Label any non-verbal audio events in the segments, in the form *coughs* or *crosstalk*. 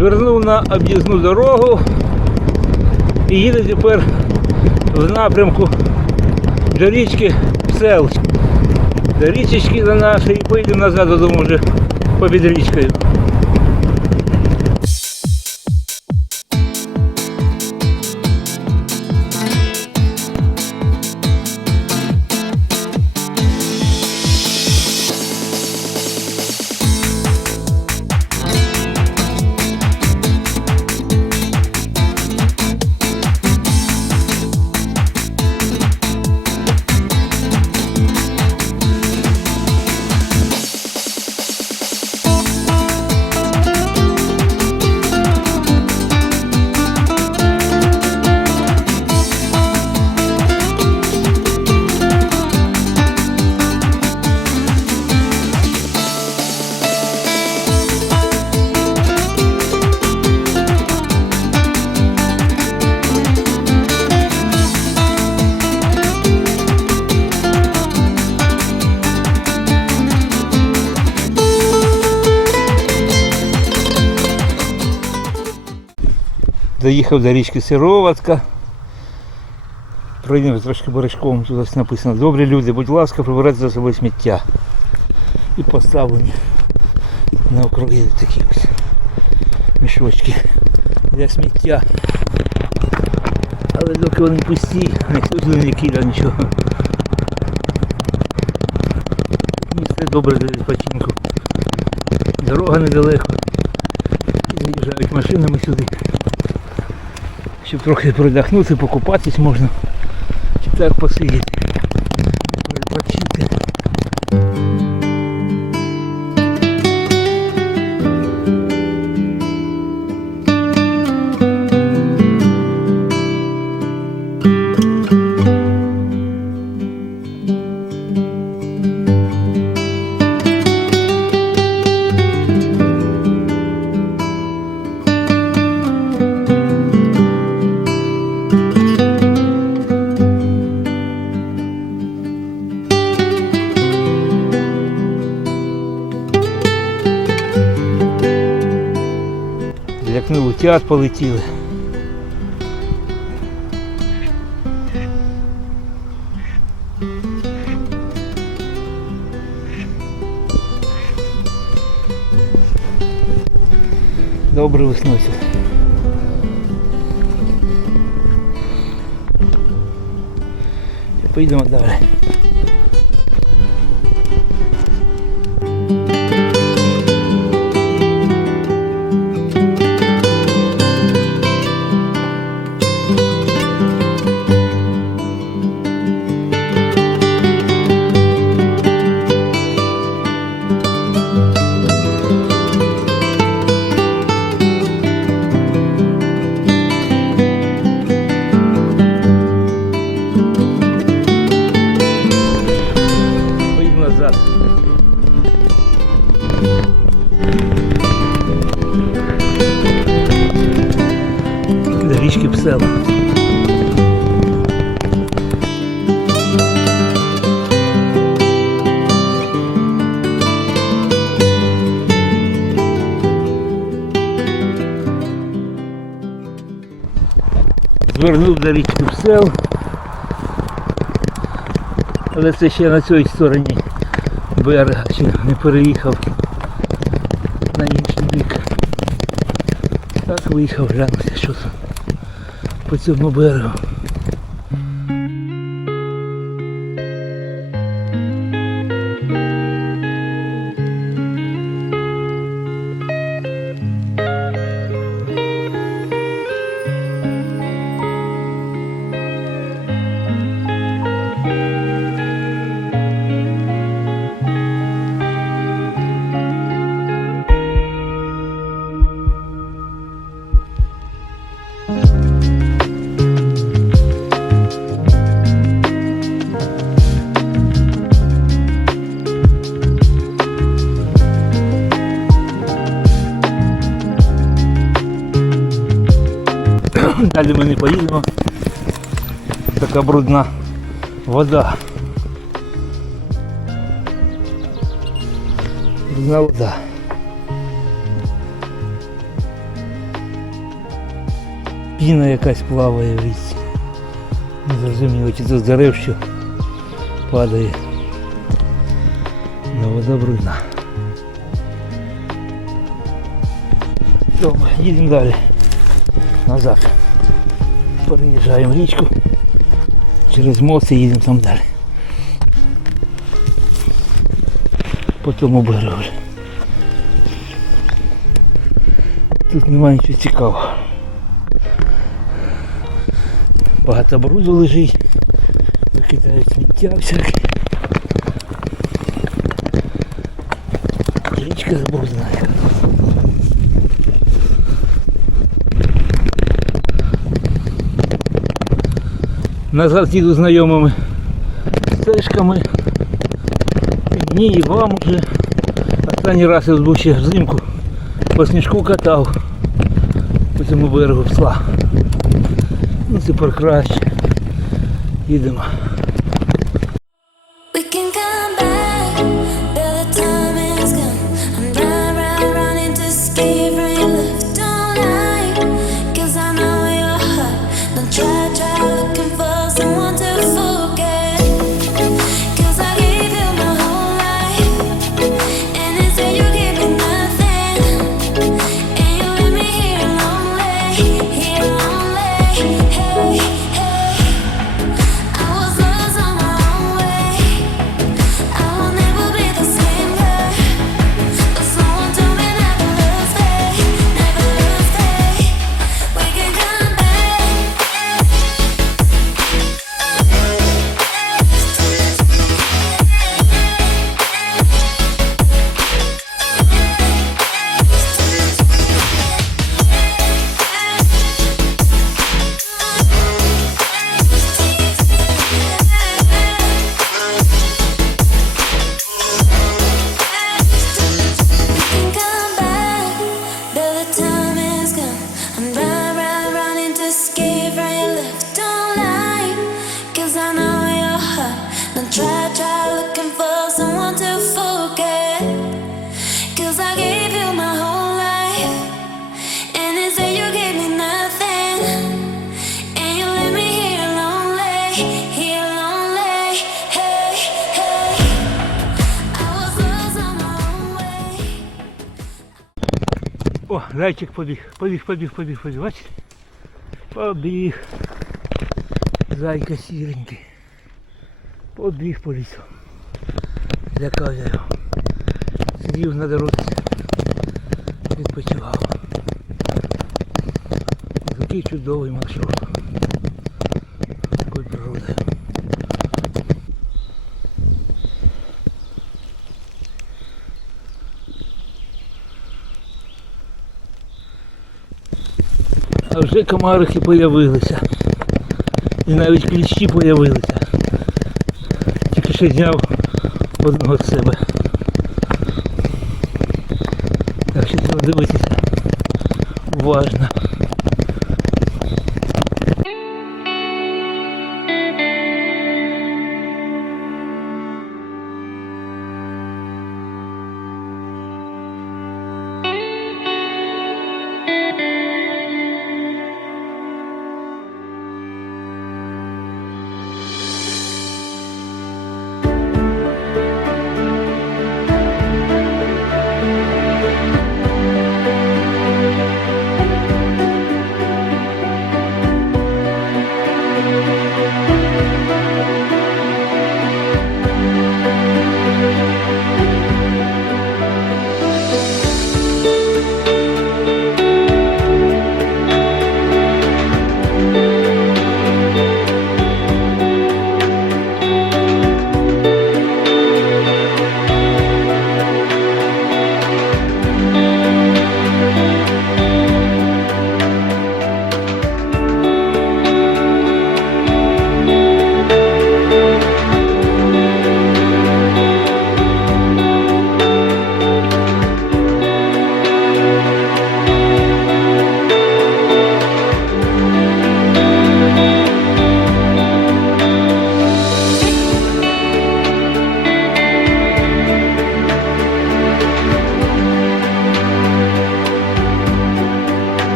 Звернув на об'їзну дорогу і їде тепер в напрямку до річки Псел. До річечки до нашої і поїдемо назад додому вже попід річкою. Доїхав до річки Сироватка. Пройдемо трошки баришком, тут написано. Добрі люди, будь ласка, прибирайте за собою сміття. І поставлені на округі такі ось мішочки для сміття. Але доки вони пусті, ніхто туди не кидав нічого. Місце добре для відпочинку. Дорога недалеко. Заїжджають машинами сюди. Щоб трохи передохнути, покупатись можна. Чи так посидіти. Як не утят полетіли. Добре веснуся. Поїдемо далі. Річки Псела. Звернув до річки Псел. Але це ще на цій стороні берега, чи не переїхав на інший бік. Так виїхав глянути, що тут по цьому берегу. Далі *coughs* ми не поїдемо. Така брудна вода. Брудна вода. піна якась плаває в річці. Не зрозуміло, чи це з дерев що падає. Но вода брудна. Добре, їдемо далі. Назад. Переїжджаємо річку. Через мост і їдемо там далі. По тому берегу. Тут немає нічого цікавого. Багато бруду лежить. Викидають сміття всяке. Річка забруднена. Назад їду знайомими стежками. І Мені і вам вже. Останній раз я був ще взимку. По сніжку катав. По цьому берегу псла. Ну тепер краще. Їдемо. escape from your left. Don't lie, 'cause I know your heart. Don't try, try looking for someone to forget. 'Cause I gave you my whole life, and instead you gave me nothing. And you left me here lonely, here lonely. Hey, hey. I was lost on my own way. О, зайчик побіг, побіг, побіг, побіг, побіг, бачите? Побіг. Зайка сіренький. Побіг по лісу. Злякав я його. Сидів на дорозі. Відпочивав. Такий чудовий маршрут. А вже комарики появилися. І навіть кліщі появилися. Тільки що зняв одного з себе. Так що треба дивитися уважно.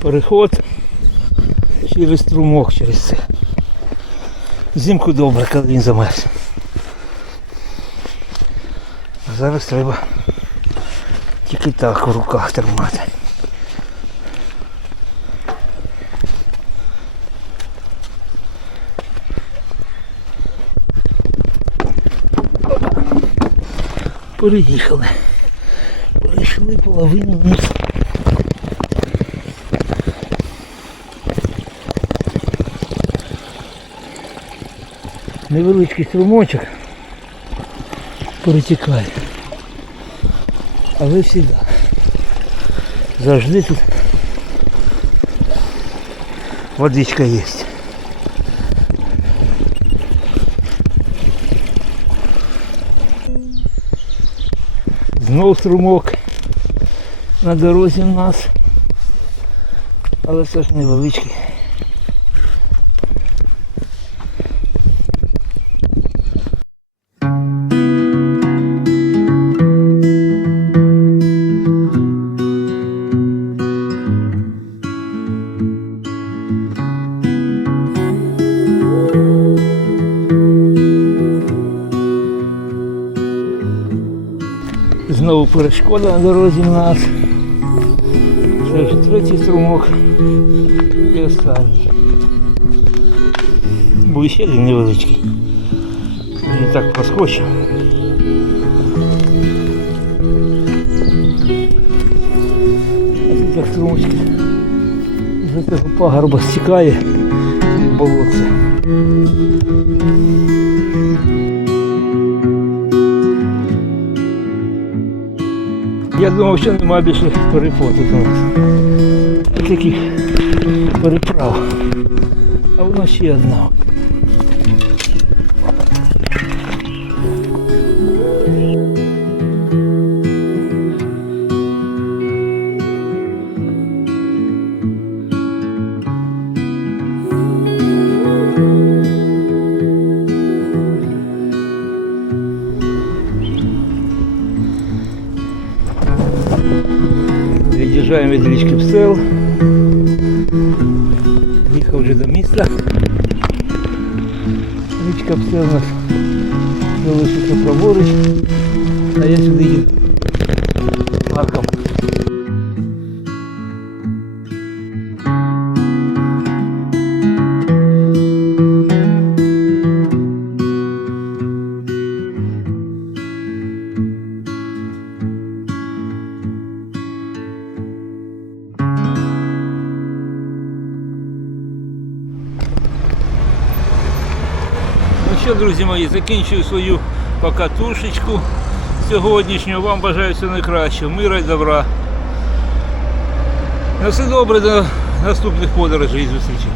Переход через струмок через це. Взимку добре, коли він замерз. А зараз треба тільки так у руках тримати. Переїхали. Пройшли половину вниз. Невеличкий струмочок перетікає. Але завжди. Завжди тут водичка є. Знов струмок на дорозі в нас. Але це ж невеличкий. Перешкода на дорозі в нас. Це вже третій струмок і останній. Був ще один невеличкий. Він так проскочив. Тут так струмочки. З цього пагорба стікає в болотце. Я думав, що немає більше перепон тут у нас. Таких переправ. А воно ще одна. Від'їжджаємо від річки Псел. Їхав вже до міста. Річка Псел у нас залишиться праворуч, а я сюди їду парком. Що, друзі мої, закінчую свою покатушечку сьогоднішню. Вам бажаю все найкращого, мира і добра. На все добре до наступних подорожей і зустрічей.